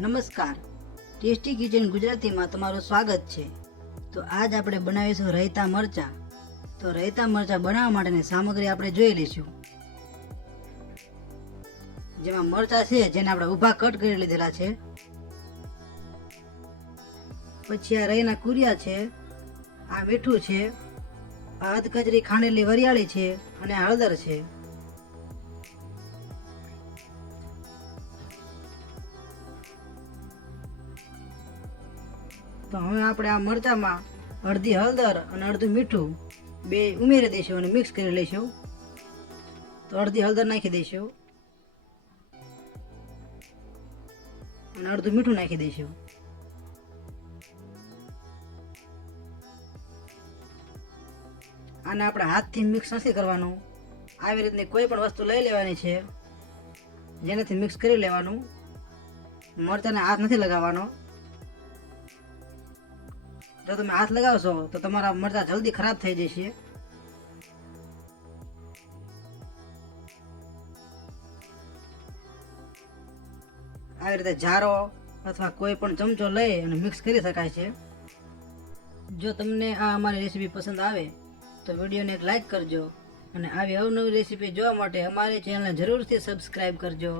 નમસ્કાર, tasty kitchen ગુજરાતીમાં તમારું સ્વાગત છે. તો આજ આપણે બનાવીશું રાયતા મરચાં. તો રાયતા મરચાં બનાવવા માટેની સામગ્રી આપણે જોઈ લઈશું. જેમાં મરચાં છે જેને આપણે ઊભા કટ કરી લીધેલા છે. પછી આ રાઈના કુરિયા છે, આ મીઠું છે, આ અધકચરી ખાંડેલી વરિયાળી છે અને હળદર છે. તો હવે આપણે આ મરચાંમાં અડધી હળદર અને અડધું મીઠું બે ઉમેરી દઈશું અને મિક્સ કરી લઈશું. તો અડધી હળદર નાખી દઈશું અને અડધું મીઠું નાખી દઈશું. આને આપણે હાથથી મિક્સ નથી કરવાનું, આવી રીતની કોઈ પણ વસ્તુ લઈ લેવાની છે જેનાથી મિક્સ કરી લેવાનું. મરચાંને હાથ નથી લગાવવાનો. જો તમે હાથ લગાવશો તો તમારા મરચાં જલ્દી ખરાબ થઈ જશે. આવી રીતે જારો અથવા કોઈ પણ ચમચો લઈ અને મિક્સ કરી શકાય છે. જો તમને આ અમારી રેસીપી પસંદ આવે તો વિડીયોને એક લાઈક કરજો અને આવી અવનવી રેસીપી જોવા માટે અમારી ચેનલને જરૂરથી સબસ્ક્રાઈબ કરજો.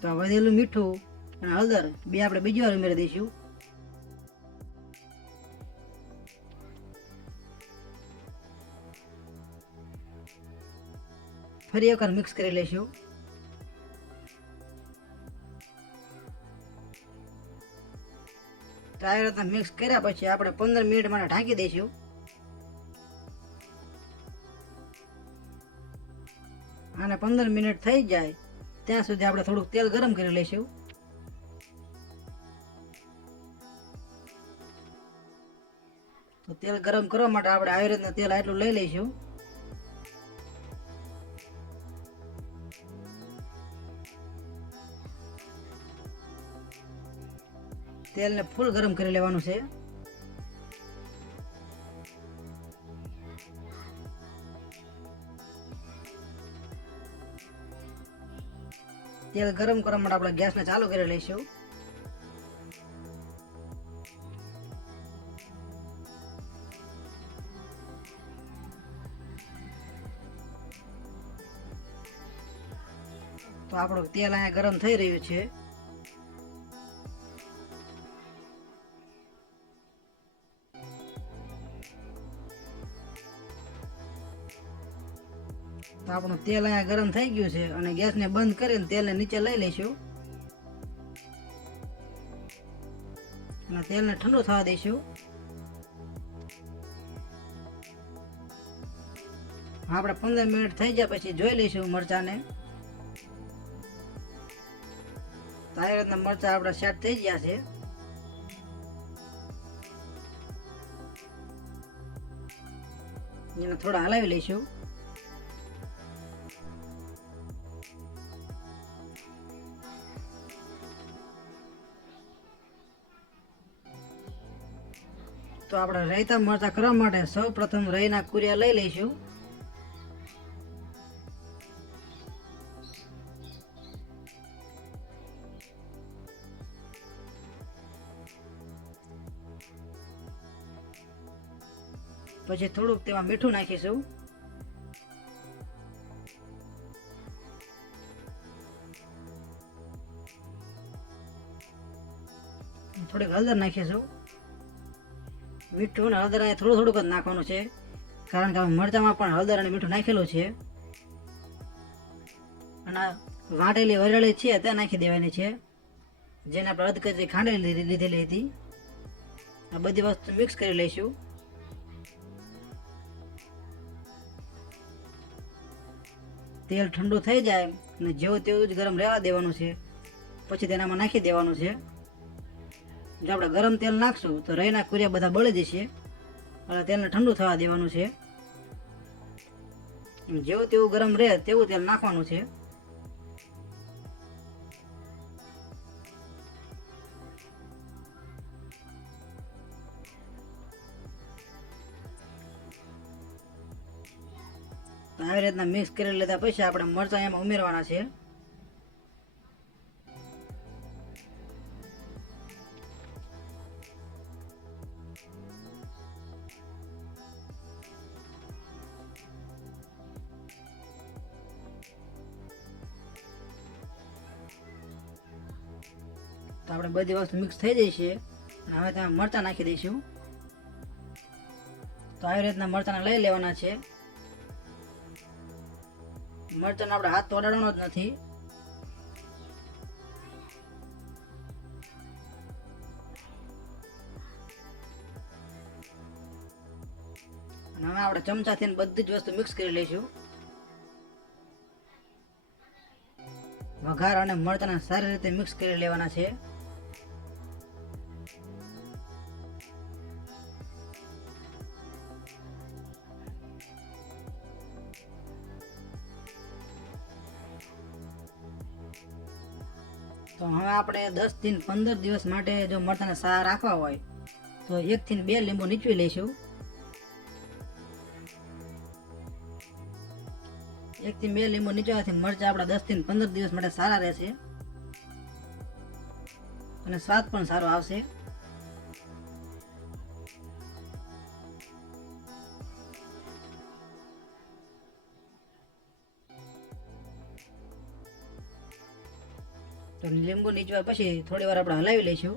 તો આ વધેલું મીઠું અને હળદર બે આપણે બીજી વાર ઉમેરી દઈશું. ફરી એકવાર મિક્સ કરી લઈશું. તો આવી રીતના મિક્સ કર્યા પછી આપણે 15 મિનિટ માટે ઢાંકી દઈશું. અને 15 મિનિટ થઈ જાય ત્યાં સુધી આપણે થોડુંક તેલ ગરમ કરી લઈશું. તો તેલ ગરમ કરવા માટે આપણે આવી રીતના તેલ આટલું લઈ લઈશું. તેલને ફૂલ ગરમ કરી લેવાનું છે. તેલ ગરમ કરવા માટે આપણે ગેસને ચાલુ કરી લઈશું. તો આપણું તેલ અહીંયા ગરમ થઈ રહ્યું છે. તો આપણું તેલ અહીંયા ગરમ થઈ ગયું છે અને ગેસને બંધ કરીને તેલને નીચે લઈ લઈશું અને તેલને ઠંડુ થવા દઈશું. આપણે 15 મિનિટ થઈ જાય પછી જોઈ લઈશું મરચાંને. તો આવી રીતના મરચાં આપણા સેટ થઈ ગયા છે. એને થોડા હલાવી લઈશું. તો આપણે રાયતા મરચાં કરવા માટે સૌ પ્રથમ રાઈના કુરિયા લઈ લઈશું. પછી થોડુંક તેમાં મીઠું નાખીશું. થોડીક હળદર નાખીશું. મીઠું અને હળદર અહીંયા થોડુંક જ નાખવાનું છે કારણ કે મરચાંમાં પણ હળદર અને મીઠું નાખેલું છે. અને વાટેલી વરિયાળી છે તે નાખી દેવાની છે જેને આપણે અધકચરી ખાંડેલી લીધેલી હતી. આ બધી વસ્તુ મિક્સ કરી લઈશું. તેલ ઠંડુ થઈ જાય અને જેવું તેવું જ ગરમ રહેવા દેવાનું છે. પછી તેનામાં નાખી દેવાનું છે. જો આપણે ગરમ તેલ નાખશું તો રાઈના કુરિયા બધા બળી જશે. એટલે તેલને ઠંડુ થવા દેવાનું છે. જેવું તેવું ગરમ રહે તેવું તેલ નાખવાનું છે. આવી રીતના મિક્સ કરી લીધા પછી આપણે મરચાં એમાં ઉમેરવાના છે. તો આપણે બધી વસ્તુ મિક્સ થઈ જશે અને હવે તેમાં મરચાં નાખી દઈશું. તો આવી રીતના મરચાંને લઈ લેવાના છે. મરચાંનો આપણે હાથ તો અડાડવાનો જ નથી. અને હવે આપણે ચમચાથી બધી જ વસ્તુ મિક્સ કરી લઈશું. વઘાર અને મરચાંને સારી રીતે મિક્સ કરી લેવાના છે. તો હવે આપણે 10 થી 15 દિવસ માટે જો મરચાંને સારા રાખવા હોય તો 1 થી 2 લીંબુ નીચવી લઈશું. 1 થી 2 લીંબુ નીચવાથી મરચાં આપણા 10 થી 15 દિવસ માટે સારા રહેશે અને સ્વાદ પણ સારો આવશે. તો લીંબુ નીચવા પછી થોડી વાર આપણે હલાવી લઈશું.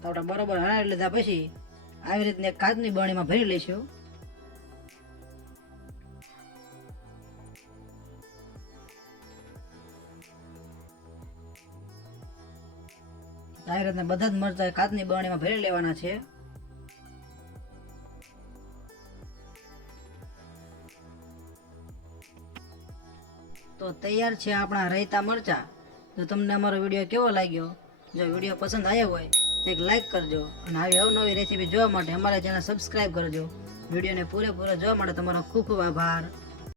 તો આપણે બરોબર હલાવી લીધા પછી આવી રીતને એક કાચની બરણીમાં ભરી લઈશું. આવી રીતના બધા જ મરચાં કાચની બરણીમાં ભરી લેવાના છે. તો તૈયાર છે આપણા રાયતા મરચાં. જો તમને અમારો વિડીયો કેવો લાગ્યો, જો વિડીયો પસંદ આવ્યો હોય તો એક લાઈક કરજો અને આવી અવનવી રેસીપી જોવા માટે અમારા ચેનલ સબસ્ક્રાઈબ કરજો. વિડીયોને પૂરેપૂરો જોવા માટે તમારો ખૂબ ખૂબ આભાર.